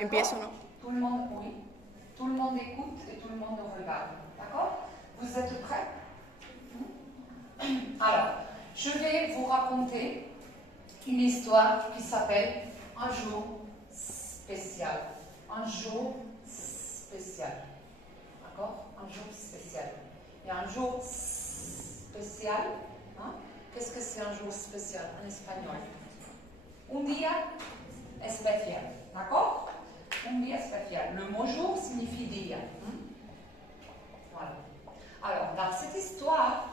Empiezo, ¿no? Tout le monde, oui. Tout le monde écoute et tout le monde regarde. D'accord? Vous êtes prêts? Alors, je vais vous raconter une histoire qui s'appelle Un jour spécial. Un jour spécial. D'accord? Un jour spécial. Il y a un jour spécial. Hein? Qu'est-ce que c'est un jour spécial en espagnol? Un día especial. D'accord? Un día especial. Le mot jour signifie dia. Voilà. Alors, dans cette histoire,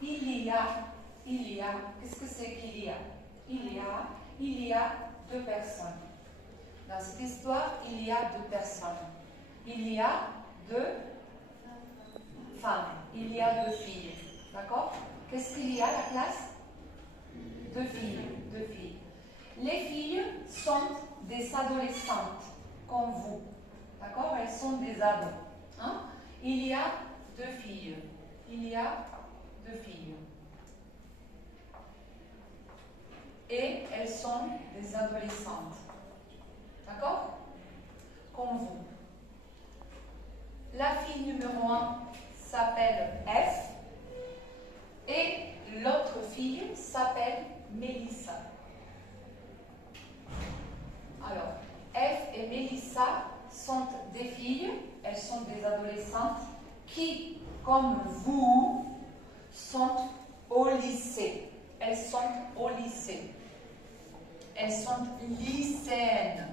il y a, qu'est-ce que c'est qu'il y a? Il y a deux personnes. Dans cette histoire, il y a deux personnes. Il y a deux femmes. Il y a deux filles. D'accord? Qu'est-ce qu'il y a, la classe? Deux filles. Deux filles. Les filles sont des adolescentes, comme vous. D'accord? Elles sont des ados. Hein? Il y a deux filles. Il y a deux filles. Et elles sont des adolescentes. D'accord? Comme vous. La fille numéro 1 s'appelle F et l'autre fille s'appelle Mélissa. Alors, F et Mélissa sont des filles, elles sont des adolescentes qui, comme vous, sont au lycée. Elles sont au lycée. Elles sont lycéennes.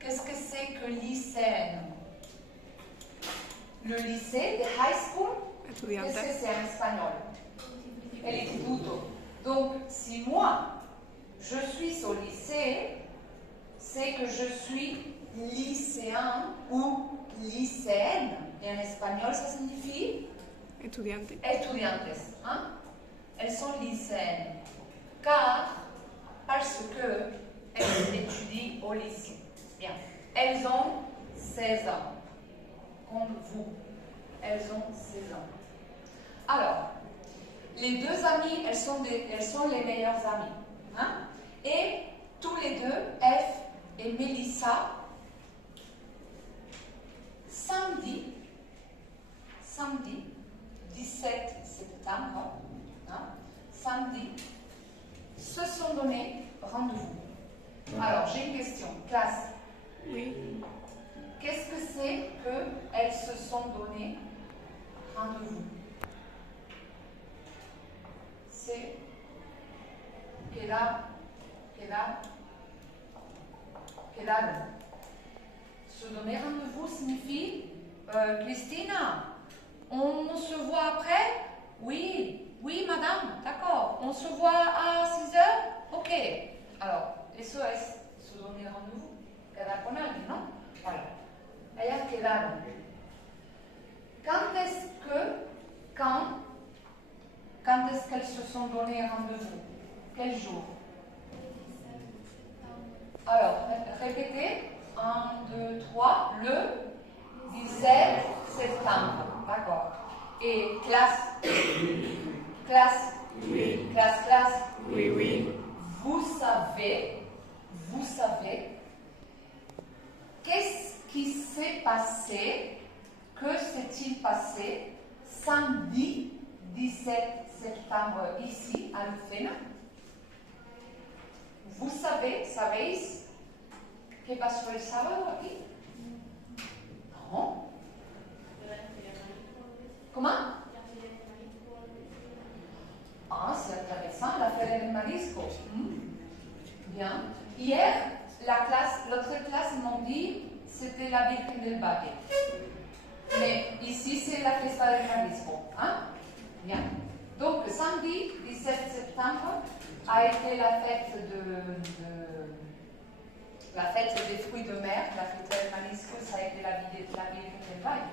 Qu'est-ce que c'est que lycéenne? Le lycée, the high school, qu'est-ce que c'est en espagnol? El instituto. Donc, si moi, je suis au lycée, c'est que je suis lycéen ou lycéenne. Et en espagnol, ça signifie? Estudiante. Estudiantes. Hein? Elles sont lycéennes. Parce que elles étudient au lycée. Bien. Elles ont 16 ans. Comme vous. Elles ont 16 ans. Alors, les deux amies, elles sont les meilleures amies. Hein? Et tous les deux, F et Mélissa, samedi 17 septembre, hein, samedi, se sont donné rendez-vous. Alors, j'ai une question. Classe. Oui. Qu'est-ce que c'est qu'elles se sont donné rendez-vous? C'est quedaron. Se donner rendez-vous signifie Christina, on se voit après? Oui, madame, d'accord. On se voit à 6 heures? Ok. Alors, eso es se donner rendez-vous. Quedar con alguien, ¿no? Voilà. Ellas quedaron. Quand est-ce qu'elles se sont donné rendez-vous? Quel jour? Alors, répétez. 1, 2, 3. Le 17 septembre. D'accord. Et classe? Oui. Classe? Oui. Vous savez, qu'est-ce qui s'est passé? Que s'est-il passé samedi 17 septembre ici à Lucena? Vous ¿sabéis qué pasó el sábado aquí? Non. Comment? Ah, c'est intéressant, la feria del marisco. Bien. Hier, l'autre classe m'ont dit c'était la Virgen del Valle. Mais ici, c'est la fiesta del marisco. Hein? Bien. Donc, samedi 17 septembre a été la fête des fruits de mer, la fiesta del marisco, ça a été la Virgen del Valle.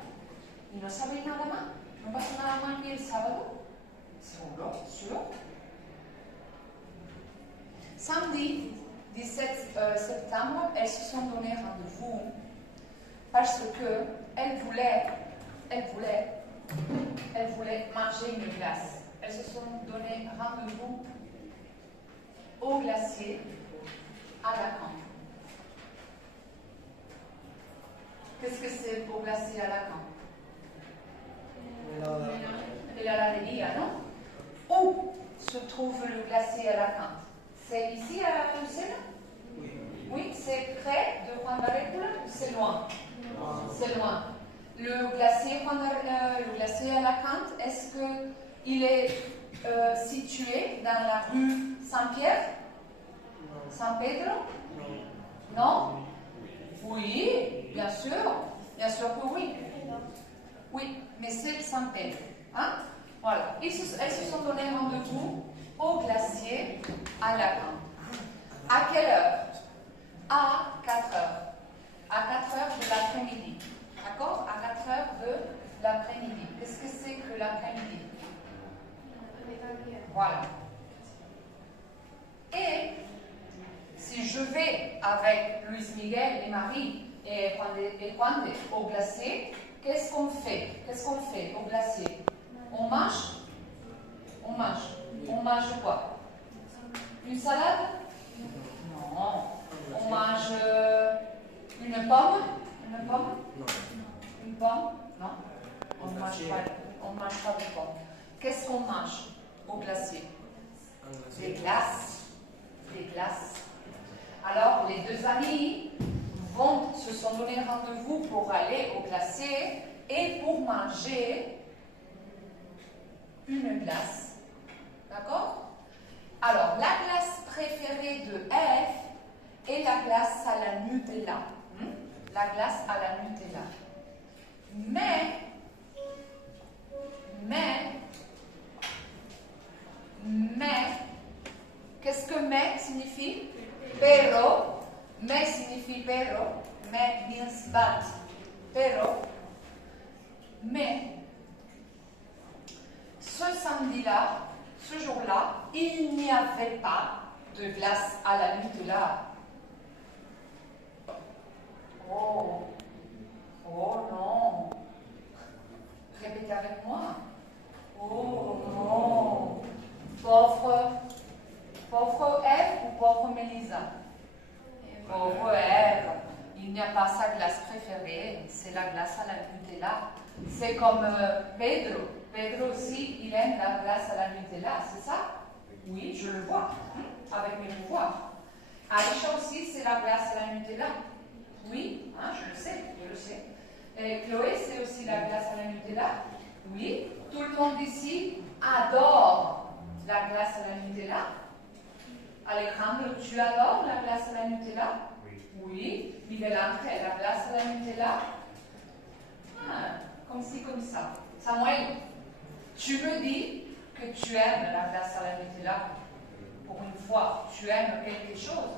¿Y no sabéis nada más? ¿No pasó nada más ni el sábado? ¿Seguro? Samedi 17 septembre, elles se sont donné rendez-vous parce que elles voulaient manger une glace. Elles se sont donné rendez-vous au glacier à la camp. Qu'est-ce que c'est pour glacer à la cante? Helado. De la lavería, non? Où se trouve le glacier à la cante? C'est ici à Lucena? Oui. Oui, c'est près de Juan d'Arécula ou c'est loin? C'est loin. Le glacier à la cante, est-ce qu'il est situé dans la rue Saint-Pierre? San Pedro? Non? Oui, bien sûr que oui. Oui, mais c'est San Pedro. Hein? Voilà. Elles se sont donné rendez-vous au glacier à la cante. À quelle heure? À 4 heures. À 4 heures de l'après-midi. D'accord? À 4 heures de l'après-midi. Qu'est-ce que c'est que l'après-midi? Voilà. Et si je vais avec Luis Miguel et Marie et Juan au glacier, qu'est-ce qu'on fait? Qu'est-ce qu'on fait au glacier? On marche? On marche. On mange quoi? Une salade? Non. On mange une pomme? Une pomme? Non. Une pomme? Non. On ne mange pas de pomme. Qu'est-ce qu'on mange au glacier? Des glaces. Des glaces. Alors, les deux amis se sont donné rendez-vous pour aller au glacier et pour manger une glace. D'accord? Alors, la glace préférée de F est la glace à la Nutella. La glace à la Nutella. Mais, qu'est-ce que mais signifie? Pero, mais signifie pero, mais means but. Pero, mais, ce samedi-là, ce jour-là, il n'y avait pas de glace à la Nutella. Oh non. Répétez avec moi. Oh non. Pauvre Ève ou pauvre Mélisa? Pauvre Ève. Il n'y a pas sa glace préférée, c'est la glace à la Nutella. C'est comme Pedro. Pedro aussi, il aime la glace à la Nutella, c'est ça? Oui, je le vois, avec mes pouvoirs. Aïcha aussi, c'est la glace à la Nutella. Oui, je le sais. Et Chloé, c'est aussi la glace à la Nutella. Oui, tout le monde ici adore la glace à la Nutella. Alejandro, tu adores la glace à la Nutella? Oui. Miguel Ángel, la glace à la Nutella? Comme ci, comme ça. Samuel, tu me dis que tu aimes la glace à la Nutella. Pour une fois, tu aimes quelque chose.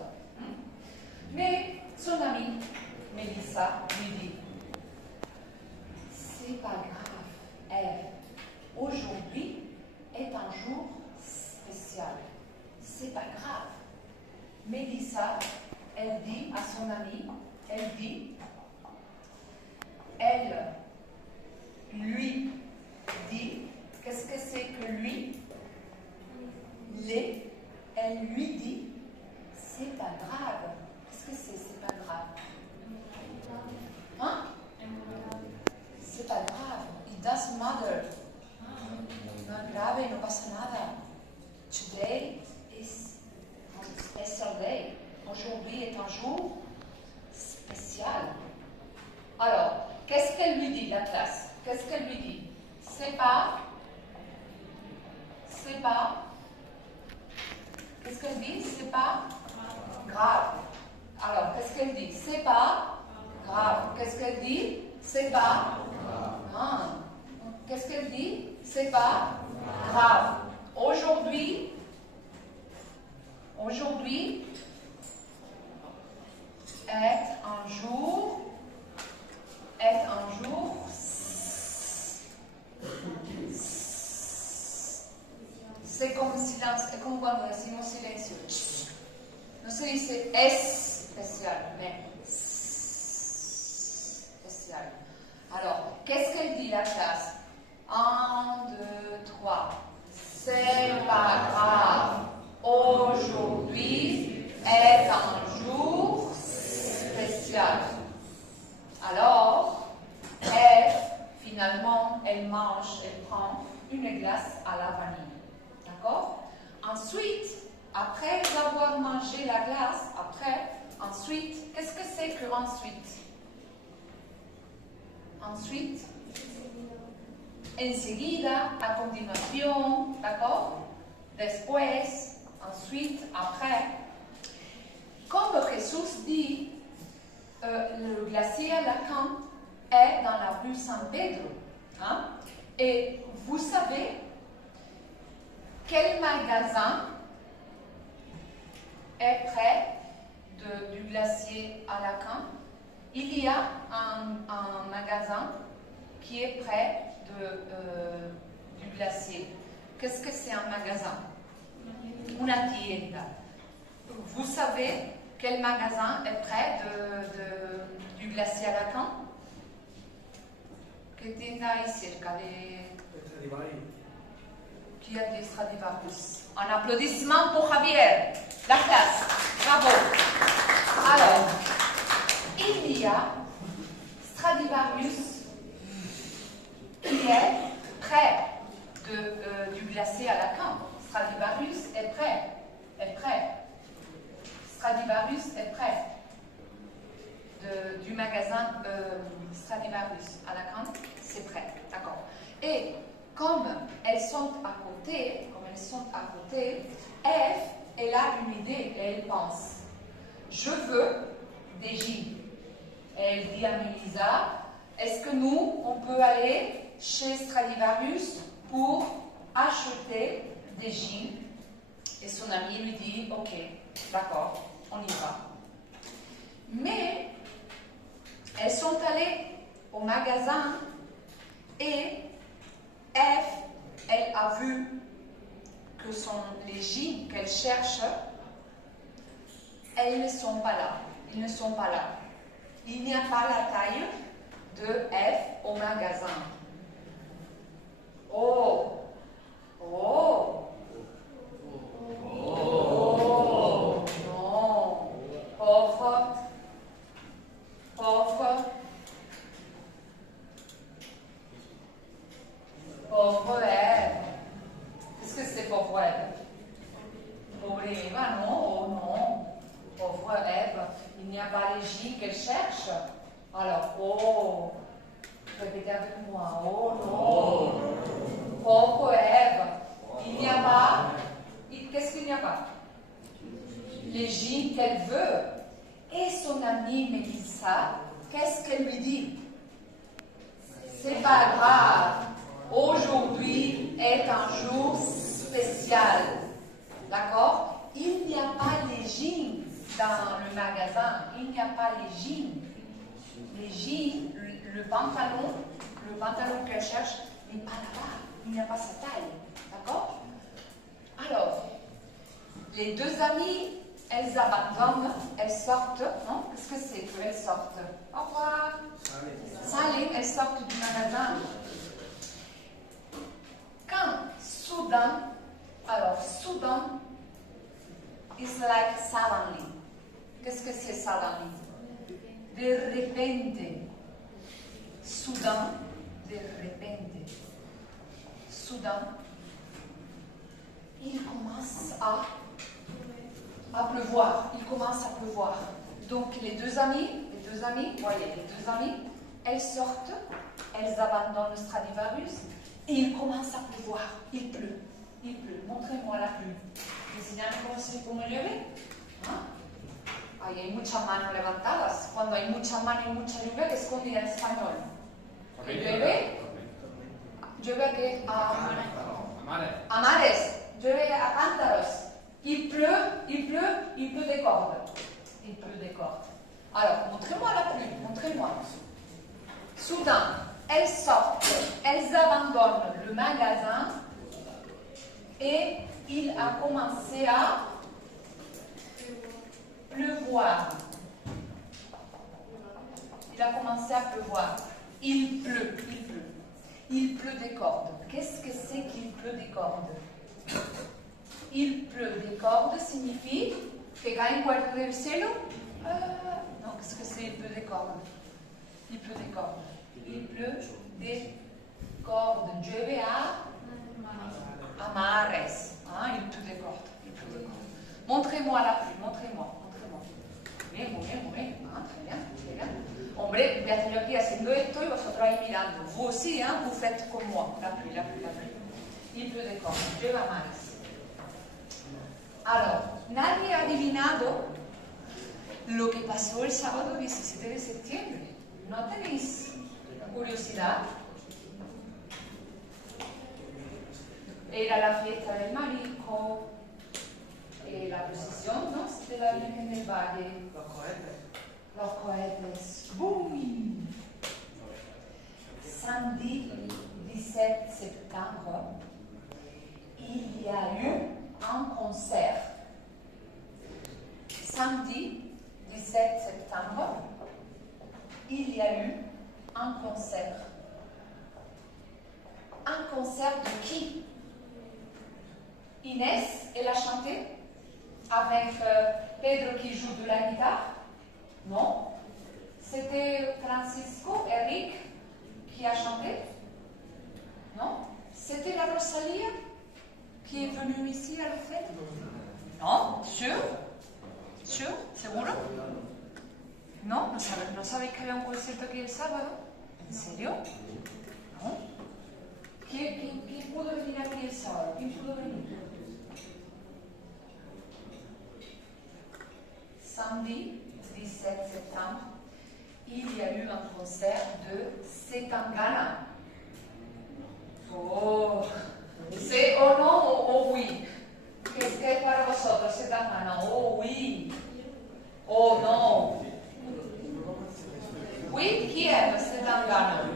Mais son amie, Mélissa, lui dit, c'est pas grave, Ève. Aujourd'hui est un jour spécial. C'est pas grave. Mélissa, elle dit à son amie, elle lui dit, qu'est-ce que c'est que lui? Elle lui dit, c'est pas grave. Qu'est-ce que c'est pas grave? Hein? C'est pas grave. It doesn't matter. No es grave, no pasa nada. Today is a special day. Aujourd'hui est un jour spécial. Alors, qu'est-ce qu'elle lui dit, la classe? Qu'est-ce qu'elle lui dit? C'est pas. Qu'est-ce qu'elle dit? C'est pas grave. Alors, qu'est-ce qu'elle dit? C'est pas grave. Qu'est-ce qu'elle dit? C'est pas grave. Qu'est-ce qu'elle dit? C'est pas grave. Aujourd'hui est un jour. C'est comme silence, c'est comme cuando decimos silencio. No se dice especial, mais spécial. Alors, qu'est-ce qu'elle dit la classe? 1, 2, 3. C'est pas grave. Aujourd'hui est un jour spécial. Alors, finalement, elle prend une glace à la vanille. D'accord? Ensuite, après avoir mangé la glace, ensuite, qu'est-ce que c'est que ensuite? Ensuite, enseguida, a continuación, d'accord? Después, ensuite, après. Comme Jesús dit, le glacier à Lacan est dans la rue San Pedro. Hein? Et vous savez quel magasin est près du glacier à Lacan? Il y a un magasin qui est près du glacier. Qu'est-ce que c'est un magasin? Una tienda. Vous savez quel magasin est près du glacier à Lacan? ¿Qué tienda hay cerca de... Qui a des Stradivarius? Un applaudissement pour Javier. La classe. Bravo. Alors, il y a Stradivarius qui est près du glacier à Lacan. Stradivarius est près. Stradivarius est près du magasin Stradivarius à Lacan, c'est près, d'accord. Et comme elles sont à côté, F, elle a une idée et elle pense. Je veux des gins. Elle dit à Mélisa, est-ce que nous, on peut aller chez Stradivarius pour acheter des gins? Et son ami lui dit, ok, d'accord, on y va. Mais elles sont allées au magasin et F, elle a vu que les gins qu'elle cherche, elles ne sont pas là. Ils ne sont pas là. Il n'y a pas la taille de F au magasin. Oh! Oh! Oh! Non! Pauvre! Pauvre Ève! Qu'est-ce que c'est pauvre Ève? Pauvre Eva, non? Oh non! Pauvre Ève, il n'y a pas les gins qu'elle cherche. Alors, oh! Répétez avec moi. Oh non! Pauvre Ève, il n'y a pas. Qu'est-ce qu'il n'y a pas? Les gins qu'elle veut. Et son amie Mélissa, qu'est-ce qu'elle lui dit? C'est pas grave. Aujourd'hui est un jour spécial. D'accord? Il n'y a pas les jeans dans le magasin. Il n'y a pas les jeans. Les jeans, le pantalon qu'elle cherche n'est pas là-bas. Il n'y a pas sa taille. D'accord? Alors, les deux amies, elles abandonnent, elles sortent. Non? Qu'est-ce que c'est qu'elles sortent? Au revoir. Salut, elles sortent du magasin. Quand soudain, it's like suddenly. Qu'est-ce que c'est suddenly? De repente. Soudain, de repente. Soudain, il commence à pleuvoir. Il commence à pleuvoir. Donc les deux amies, elles sortent, elles abandonnent Stradivarius et il commence à pleuvoir. Il pleut. Montrez-moi la pluie. Enséñame cómo llueve. ¿Ah? Ahí hay muchas manos levantadas. Cuando hay muchas manos y mucha lluvia, ¿qué escondida en español? ¿Llueve? ¿Llueve a qué? A mares. Llueve a cántaros. Il pleut des cordes. Il pleut des cordes. Alors, montrez-moi la pluie, montrez-moi. Soudain, elles sortent, elles abandonnent le magasin et il a commencé à pleuvoir. Il a commencé à pleuvoir. Il pleut. Il pleut des cordes. Qu'est-ce que c'est qu'il pleut des cordes? Il pleut des cordes signifie que caen cuernos del cielo. Non, qu'est-ce que c'est il pleut des cordes? Il pleut des cordes. Il pleut des corde, llueve a mares. Hein, il pleut des cordes. Montrez-moi la pluie, montrez-moi. Muy bien. Ah, très bien. Hombre, voy a tener aquí haciendo esto y vosotros ahí mirando. Vous aussi, hein, vous faites comme moi. La pluie. Il pleut des cordes, llueve a mares. Alors, nadie ha adivinado lo que pasó el sábado 17 de septiembre. ¿No tenéis curiosidad? Era la fiesta del marisco, la procesión, ¿no? De la Virgen del Valle. Los cohetes. ¡Boum! Samedi 17 septembre, il y a eu un concert. Samedi 17 septembre, il y a eu un concert. Un concert de qui? Inès, elle a chanté avec Pedro qui joue de la guitare? Non. C'était Francisco, Eric qui a chanté? Non. C'était la Rosalia qui est venue ici à la fête? Non. Sûr? ¿Seguro? ¿No? ¿No sabéis que había un concierto aquí el sábado? ¿En serio? ¿No? ¿Quién pudo venir aquí el sábado? ¿Quién pudo venir? Samedi 17 septembre, il y a eu un concert de Zetangana. Oh, c'est oh non o oh oui? ¿Qué es para vosotros Zetangana? Oh oui. Oh non. Oui, qui aime Zetangana?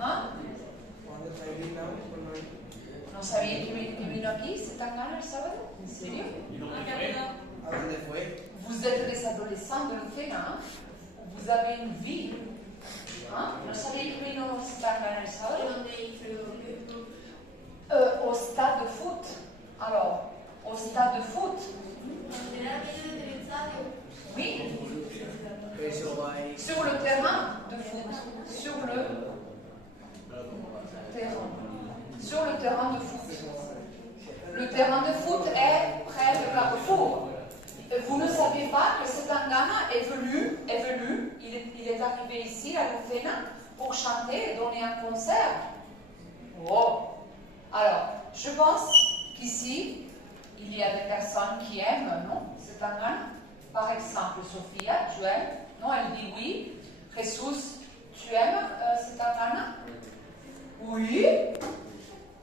¿Ah? ¿No sabíais que vino aquí Zetangana el sábado? ¿En serio? ¿A dónde fue? Vous êtes des adolescents de l'Ufena, vous avez une vie. Hein? ¿No sabíais que vino Zetangana el sábado? Au stade de foot. Alors, au stade de foot. Oui. Sur le terrain de foot. Sur le terrain de foot. Le terrain de foot est près de Carrefour. Vous ne saviez pas que Zetangana est venu, il est arrivé ici à l'Ufena pour chanter et donner un concert. Oh. Alors, je pense qu'ici, il y a des personnes qui aiment, non, Zetangana. Par exemple, Sophia, tu aimes? Non, elle dit oui. Jesus, tu aimes Zetangana? Oui.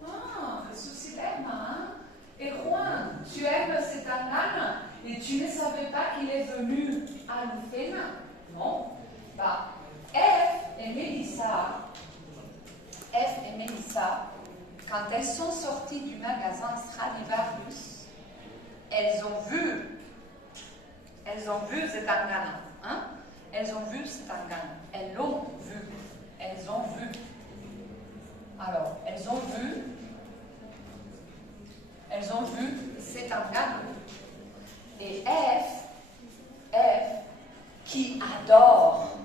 Ah, Jesus, il aime, hein? Et Juan, tu aimes Zetangana? Et tu ne savais pas qu'il est venu à l'Ufena? Non. Bah, F et Mélissa, quand elles sont sorties du magasin Stradivarius, elles ont vu Zetangana. Hein? Elles ont vu Zetangana. Elles l'ont vu. Alors, elles ont vu Zetangana. Et F, qui adore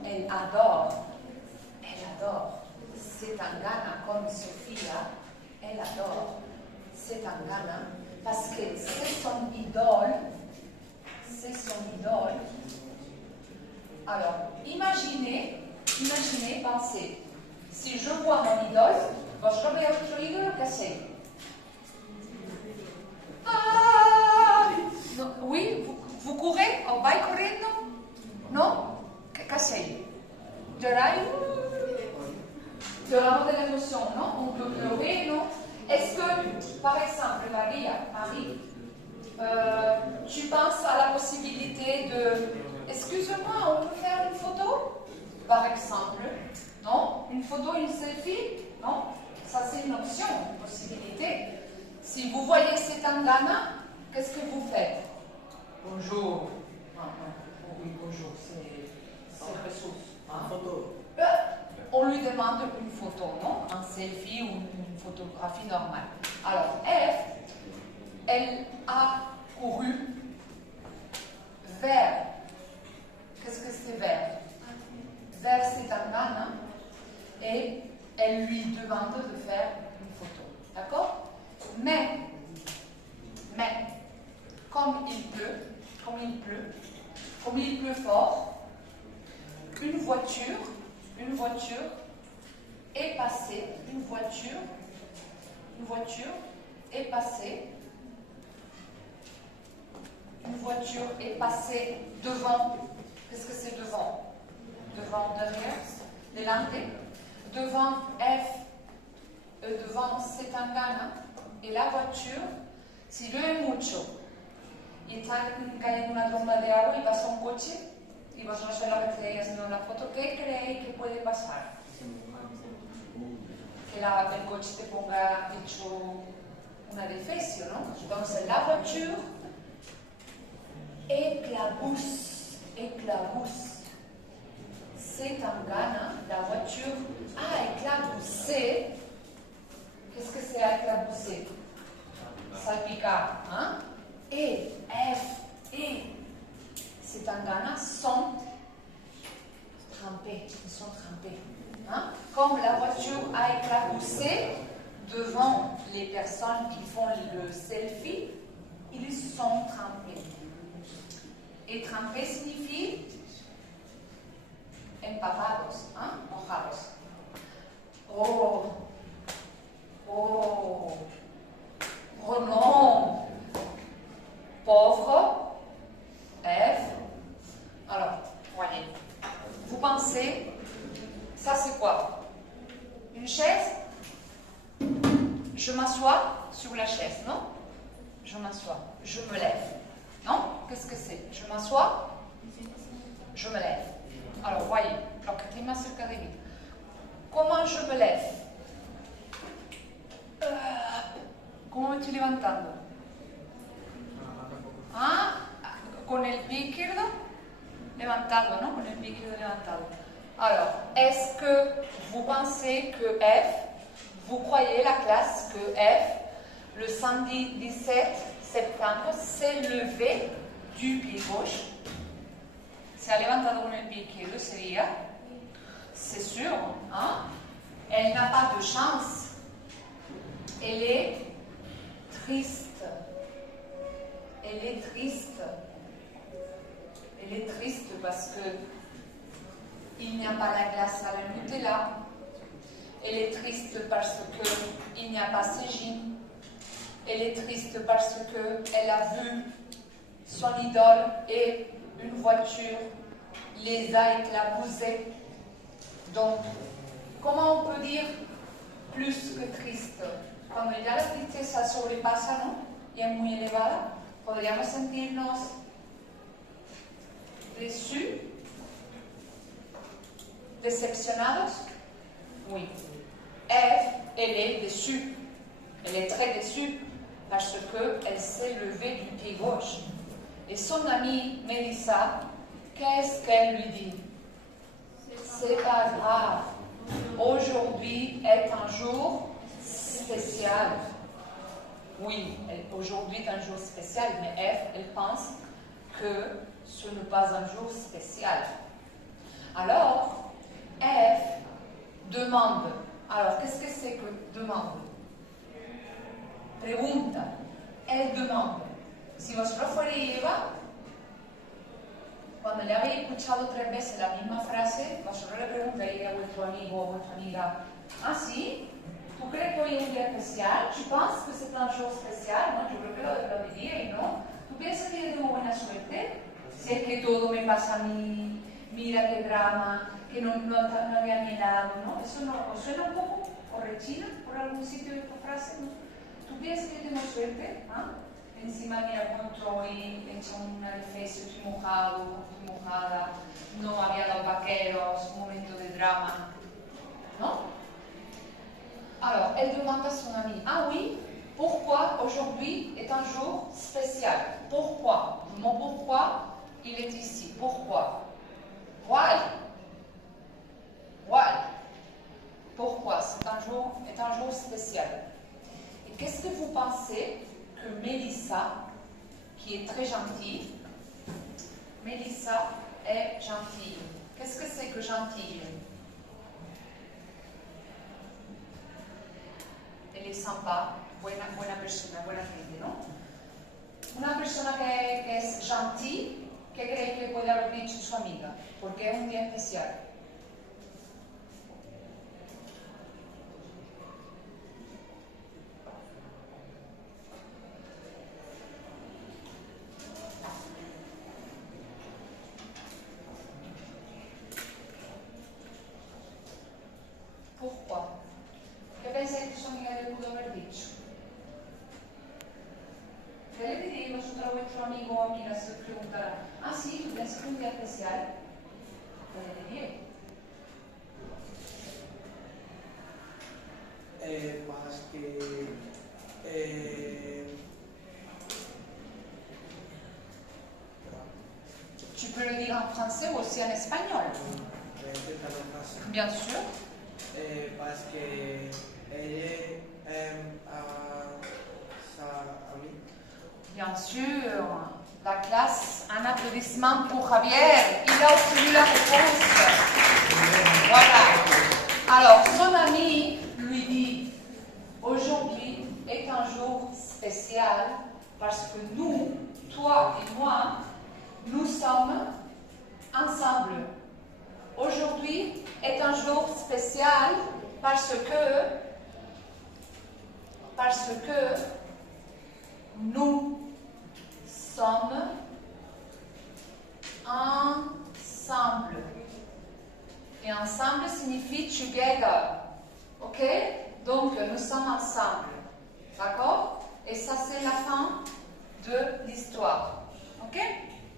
Zetangana comme Sophia, elle adore Zetangana parce que c'est son idole. Alors, imaginez, pensez, si je vois mon idole, votre idole, cassé. Ah! No, oui, vous courez? ¿Os vais corriendo? ¿No? ¿Qué hacéis? ¿Lloráis? Lloramos de l'émotion, non? On peut pleurer, non? Est-ce que, par exemple, Marie, tu penses à la possibilité de... Excuse-moi, on peut faire une photo? Par exemple, non? Une photo, une selfie? Non? Ça, c'est une option, une possibilité. Si vous voyez Zetangana, qu'est-ce que vous faites? Bonjour. Oui, bonjour, c'est ressource. En photo. On lui demande une photo, non? Un selfie ou une photographie normale. Alors, F, elle a couru vers... Qu'est-ce que c'est vers? Vers Zetangana. demande de faire une photo. D'accord? Mais, comme il pleut fort, une voiture est passée, devant. Qu'est-ce que c'est devant? Devant, derrière, delante. Devant devant Zetangana. Et la voiture, si llueve mucho y está cayendo una tromba de agua y pasa un coche, y vosotros en lo que estáis haciendo la foto, ¿qué creéis que puede pasar? Que el coche te ponga hecho un edificio, ¿no? Entonces la voiture éclabousse. Zetangana, la voiture a éclaboussé. Qu'est-ce que c'est éclabousser? Salpicar, hein? Et Zetangana sont trempés. Hein? Comme la voiture a éclaboussé devant les personnes qui font le selfie, ils sont trempés. Et trempé signifie empapados, hein? Mojados. Oh non, pauvre, F. Alors, voyez, vous pensez, ça c'est quoi? Une chaise? Je m'assois sur la chaise, non? Je m'assois, je me lève, non? Qu'est-ce que c'est? Je m'assois, je me lève. Alors, voyez, lo que te más cerca de mí. Comment je me lève? ¿Cómo me estoy levantando? Con el pie izquierdo levantado, ¿no? Con el pie izquierdo levantado. Alors, est-ce que vous pensez que vous croyez la classe que le samedi 17 septembre, s'est levé du pied gauche? Se ha levantado con el pie izquierdo ese día? C'est sûr, hein? Elle n'a pas de chance. Elle est triste. Elle est triste parce que il n'y a pas la glace à la Nutella. Elle est triste parce que il n'y a pas Cégine. Elle est triste parce que elle a vu son idole et une voiture les a éclaboussés. Donc, comment on peut dire plus que triste? Cuando ya la tristeza sobrepasa, ¿no? Y es muy elevada, podríamos sentirnos déçus, decepcionados. Oui. Elle est déçue. Elle est très déçue parce qu'elle s'est levée du pied gauche. Et son amie Mélissa, qu'est-ce qu'elle lui dit? C'est pas grave. Aujourd'hui est un jour spécial. Oui, aujourd'hui est un jour spécial, mais elle pense que ce n'est pas un jour spécial. Alors, demande. Alors, qu'est-ce que c'est que demande? Pregunta. Elle demande. Si vosotros fuerais Eva, cuando le habéis escuchado 3 veces la misma frase, vosotros le preguntaríais a vuestro amigo o vuestra amiga, ¿ah, sí? ¿Tú crees que hoy es un día especial? ¿Tu penses que c'est un jour spécial? No, yo creo que lo diríais, ¿no? ¿Tú piensas que yo tengo buena suerte? Si es que todo me pasa a mí, mira qué drama, que no había ni helado, ¿no? ¿Eso no os suena un poco correchina por algún sitio de esta frase? ¿No? ¿Tú piensas que yo tengo suerte? ¿Ah? Encima, mira, encuentro hoy hecho un edificio, estoy mojado, estoy mojada, no había dado vaqueros, un momento de drama, ¿no? Alors, elle demande à son ami, ah oui, pourquoi aujourd'hui est un jour spécial? Pourquoi? Le mot pourquoi, il est ici. Pourquoi? Why? Why? Pourquoi? Est un jour spécial. Et qu'est-ce que vous pensez que Mélissa, qui est très gentille, Mélissa est gentille. Qu'est-ce que c'est que gentille? él es sympa, buena persona, buena gente, ¿no? Una persona que es gentil, ¿qué cree que le puede haber dicho su amiga? Porque es un día especial. Pourquoi? ¿Qué pensáis que su amiga le pudo haber dicho? ¿Qué le diría vosotros a vuestro amigo o amiga si os preguntara, ah, sí, tú piensas que es un día especial? ¿Qué le diría? Parce que Tu peux le dire en français ou aussi en espagnol. intentarlo en français. Bien sûr. Parce que ella sa amie. Bien sûr. La classe, un applaudissement pour Javier. Il a obtenu la réponse. Voilà. Alors, son ami lui dit, aujourd'hui est un jour spécial parce que nous, toi et moi, nous sommes ensemble. Aujourd'hui est un jour spécial parce que nous sommes ensemble. Et ensemble signifie together. Ok? Donc, nous sommes ensemble. D'accord? Et ça, c'est la fin de l'histoire. Ok?